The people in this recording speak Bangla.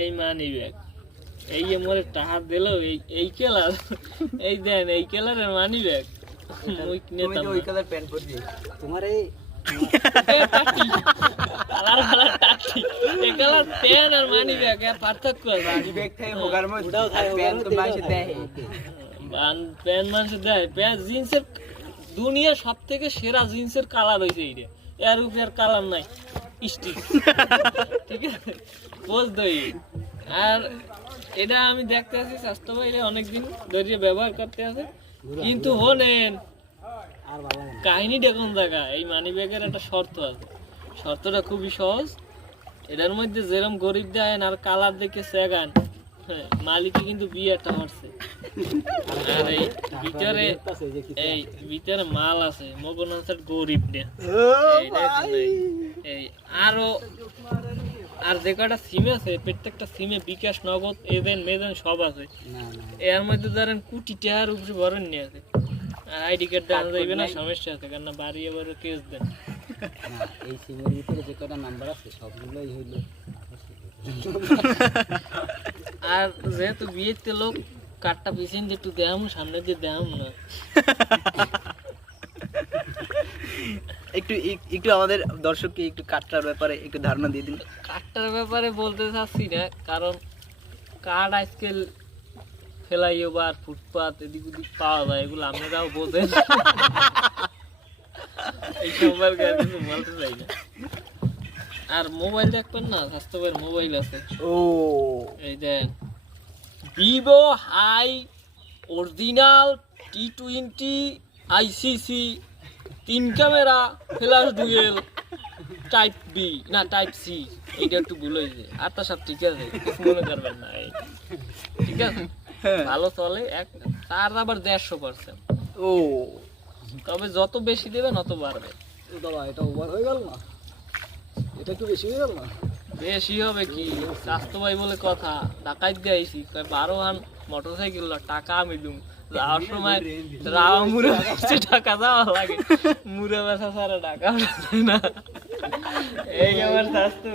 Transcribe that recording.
এই মানি ব্যাগ এই যে মোরে টাকা দিল এই কালার এই দেন এই কালারের মানি ব্যাগ ওই নেতা ওই কালার প্যান্ট পরবি তোমার এই কালার কালার টাকি এই কালার প্যান্ট আর মানি ব্যাগ এর পার্থক্য আছে মানি ব্যাগ থেকে হোগার মধ্যে প্যান্ট তো মাইছে দেয় প্যান্ট মানছে দেয় প্যান্ট জিন্সের দুনিয়া সবথেকে সেরা জিন্সের কালার হইছে এইটা এর উপর কালার নাই স্টিক ঠিক আছে পোজ দই আর এটা আমি দেখতে আছি স্বাস্থ্য ভাই অনেকদিন ধরে ব্যবহার করতে আছে কিন্তু হলেন কাহিনী দেখুন জায়গা এই মানি ব্যাগের একটা শর্ত আছে শর্তটা খুবই সহজ এটার মধ্যে যেরকম গরিব দেয় আর কালার দেখে সেগান মালিকই কিন্তু বিয়েটা মারছে আর এই ভিতরে মাল আছে মগন আছে গরিব নে এই আরো আর যে কটা সিম আছে প্রত্যেকটা সিমে বিকাশ নগদ এজেন মেজেন সব আছে এর মধ্যে ধরেন কোটি টাকার উপরে ভরেন নিয়ে আছে আর আইডি কার্ড দেওয়া যাবে না সমস্যা আছে কারণ বাড়ি এবার কেস দেন এই সিমের ভিতরে যে কটা নাম্বার আছে সবগুলোই হইল আর যেহেতু বিয়েতে লোক কার্ডটা পিছন দিয়ে একটু দেখাম সামনে দিয়ে দেখাম না একটু একটু আমাদের দর্শককে একটু কার্ডটার ব্যাপারে একটু ধারণা দিয়ে দিন কার্ডটার ব্যাপারে বলতে চাচ্ছি না কারণ কার্ড আজকাল ফ্লাইওভার ফুটপাত এদিক ওদিক পাওয়া যায় এগুলো আপনারাও বোঝেন এই সম্পর্কে আর কিছু বলতে চাই না আর মোবাইল দেখবেন না স্বাস্থ্যের মোবাইল আছে ও এই দেন Vivo high original T20 ICC 3 camera flash dual type B না টাইপ সি এইটা একটু ভুল হয়েছে আর তা সব ঠিক আছে কিছু মনে করবেন না ঠিক আছে ভালো চলে তার আবার 150% ও তবে যত বেশি দেবেন তত বাড়বে দাদা এটা ওভার হয়ে গেল না এটা একটু বেশি হয়ে গেল না বেশি হবে কি স্বাস্থ্য ভাই বলে কথা ডাকাইত দিয়েছি 12 হান মোটরসাইকেল টাকা আমি দুম যাওয়ার সময় রাওয়া মুড়ে টাকা দেওয়া লাগে মুড়ে বেচা ছাড়া টাকা না এই আমার স্বাস্থ্য